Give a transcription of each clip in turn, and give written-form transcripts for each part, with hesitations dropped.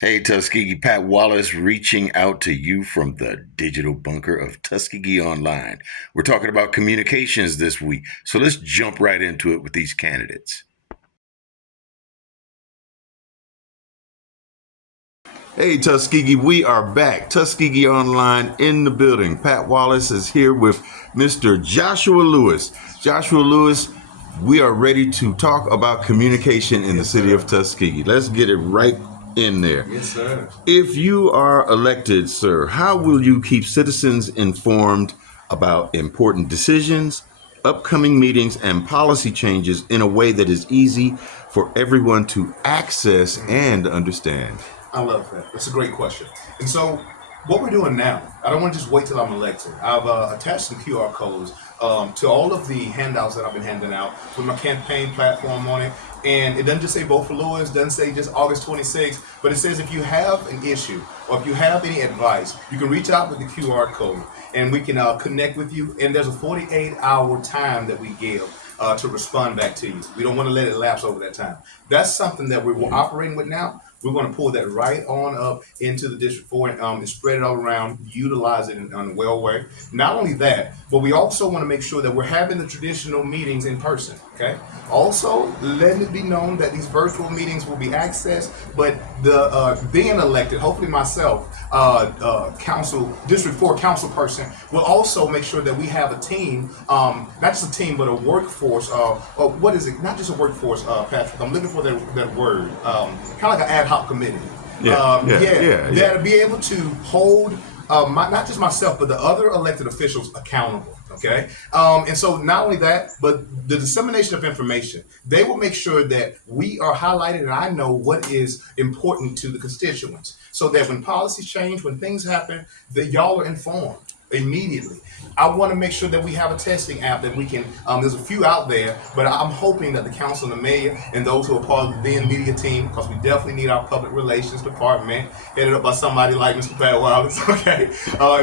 Hey, Tuskegee, Pat Wallace reaching out to you from the digital bunker of Tuskegee Online. We're talking about communications this week, so let's jump right into it with these candidates. Hey, Tuskegee, we are back. Tuskegee Online in the building. Pat Wallace is here with Mr. Joshua Lewis. Joshua Lewis, we are ready to talk about communication in the city of Tuskegee. Let's get it right in there. Yes, sir. If you are elected, sir, how will you keep citizens informed about important decisions, upcoming meetings, and policy changes in a way that is easy for everyone to access and understand? I love that. That's a great question. And so, what we're doing now, I don't want to just wait till I'm elected. I've attached some QR codes to all of the handouts that I've been handing out with my campaign platform on it. And it doesn't just say vote for Lewis, doesn't say just August 26th, but it says if you have an issue or if you have any advice, you can reach out with the QR code and we can connect with you. And there's a 48-hour time that we give to respond back to you. We don't want to let it lapse over that time. That's something that we're operating with now. We're going to pull that right on up into the District 4 and spread it all around, utilize it in a well way. Not only that, but we also want to make sure that we're having the traditional meetings in person, okay? Also, letting it be known that these virtual meetings will be accessed, but the being elected, hopefully myself, District 4 council person, will also make sure that we have a team, not just a team, but a workforce. What is it? Not just a workforce, Patrick. I'm looking for that word. Kind of like an ad hoc committee. Yeah. To be able to hold not just myself, but the other elected officials accountable. Okay. And so not only that, but the dissemination of information, they will make sure that we are highlighted and I know what is important to the constituents so that when policies change, when things happen, that y'all are informed immediately. I want to make sure that we have a testing app that we can, there's a few out there, but I'm hoping that the council and the mayor and those who are part of the then media team, because we definitely need our public relations department, headed up by somebody like Mr. Pat Wallace, okay,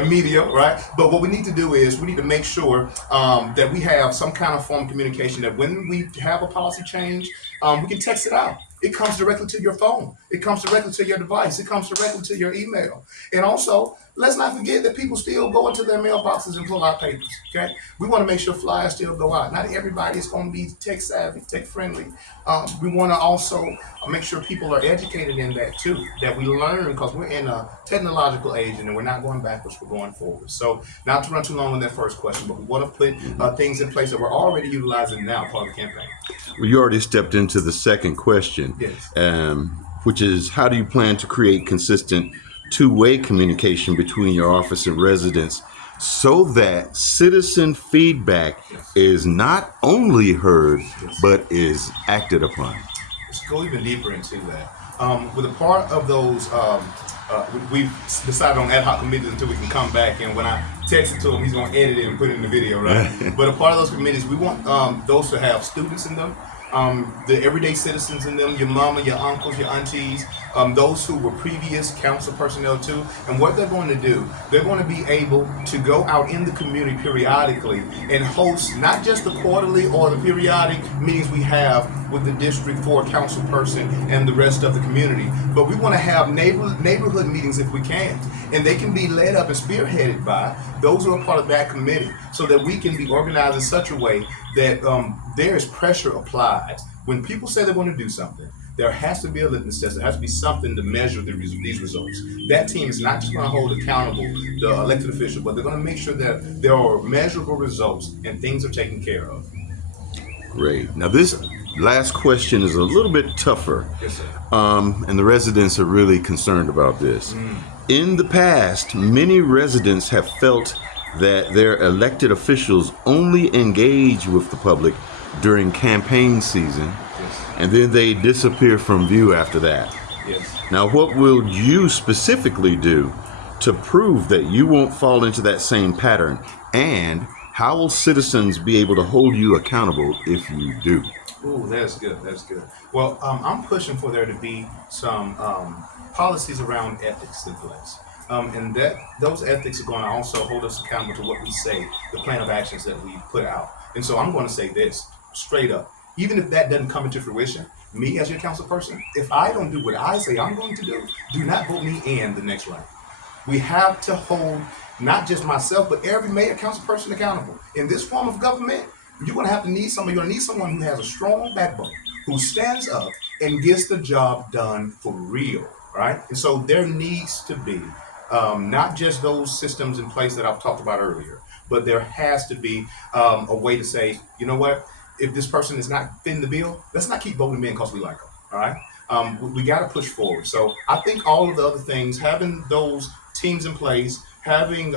media, right? But what we need to do is we need to make sure that we have some kind of form of communication that when we have a policy change, we can text it out. It comes directly to your phone. It comes directly to your device. It comes directly to your email. And also, let's not forget that people still go into their mailboxes and pull out papers, okay? We want to make sure flyers still go out. Not everybody is going to be tech savvy, tech friendly. We want to also make sure people are educated in that too, that we learn because we're in a technological age and we're not going backwards, we're going forward. So not to run too long on that first question, but we want to put things in place that we're already utilizing now part of the campaign. Well, you already stepped into the second question, Yes. Which is how do you plan to create consistent two-way communication between your office and residents so that citizen feedback is not only heard but is acted upon? Let's go even deeper into that. With a part of those, we've decided on ad hoc committees until we can come back. And when I text it to him, he's going to edit it and put it in the video, right? But a part of those committees, we want those to have students in them. The everyday citizens in them, your mama, your uncles, your aunties, those who were previous council personnel too. And what they're going to do, they're going to be able to go out in the community periodically and host not just the quarterly or the periodic meetings we have with the District 4 council person and the rest of the community, but we want to have neighborhood meetings if we can. And they can be led up and spearheaded by those who are part of that committee so that we can be organized in such a way that there is pressure applied. When people say they want to do something, there has to be a litmus test. There has to be something to measure these results. That team is not just going to hold accountable the elected official, but they're going to make sure that there are measurable results and things are taken care of. Great. Now, this last question is a little bit tougher. Yes, sir. And the residents are really concerned about this. In the past, many residents have felt that their elected officials only engage with the public during campaign season, and then they disappear from view after that. Yes. Now, what will you specifically do to prove that you won't fall into that same pattern? And how will citizens be able to hold you accountable if you do? Ooh, that's good. That's good. Well, I'm pushing for there to be some policies around ethics in place. And that those ethics are going to also hold us accountable to what we say, the plan of actions that we put out. And so I'm going to say this straight up. Even if that doesn't come into fruition, me as your council person, if I don't do what I say I'm going to do not vote me in the next round. We have to hold not just myself, but every mayor, council person accountable. In this form of government, you're going to have to need somebody. You're going to need someone who has a strong backbone, who stands up and gets the job done for real, right? And so there needs to be not just those systems in place that I've talked about earlier, but there has to be a way to say, you know what? If this person is not fitting the bill, let's not keep voting them in because we like them, all right? We got to push forward. So I think all of the other things, having those teams in place, having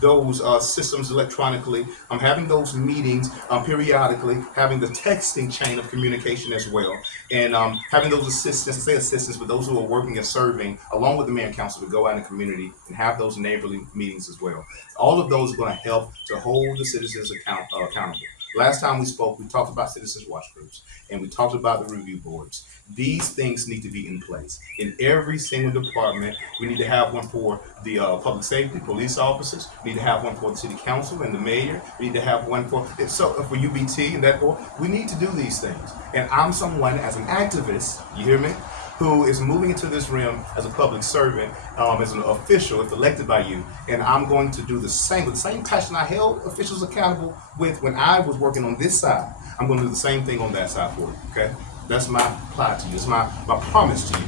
those systems electronically, having those meetings periodically, having the texting chain of communication as well, and having those assistants, but those who are working and serving along with the mayor and council to go out in the community and have those neighborly meetings as well. All of those are going to help to hold the citizens accountable. Last time we spoke, we talked about citizens watch groups and we talked about the review boards. These things need to be in place. In every single department, we need to have one for the public safety, police officers. We need to have one for the city council and the mayor. We need to have one for UBT and that board. We need to do these things. And I'm someone as an activist, you hear me, who is moving into this realm as a public servant, as an official, if elected by you, and I'm going to do the same with the same passion I held officials accountable with when I was working on this side. I'm going to do the same thing on that side for you. Okay, that's my plot to you. It's my promise to you.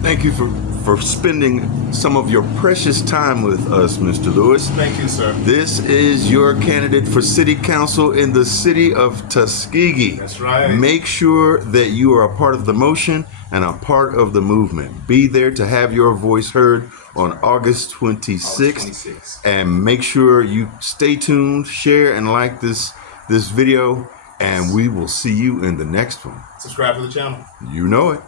Thank you for spending some of your precious time with us, Mr. Lewis. Thank you, sir. This is your candidate for city council in the city of Tuskegee. That's right. Make sure that you are a part of the motion and a part of the movement. Be there to have your voice heard on August 26th. And make sure you stay tuned, share, and like this video, and we will see you in the next one. Subscribe to the channel. You know it.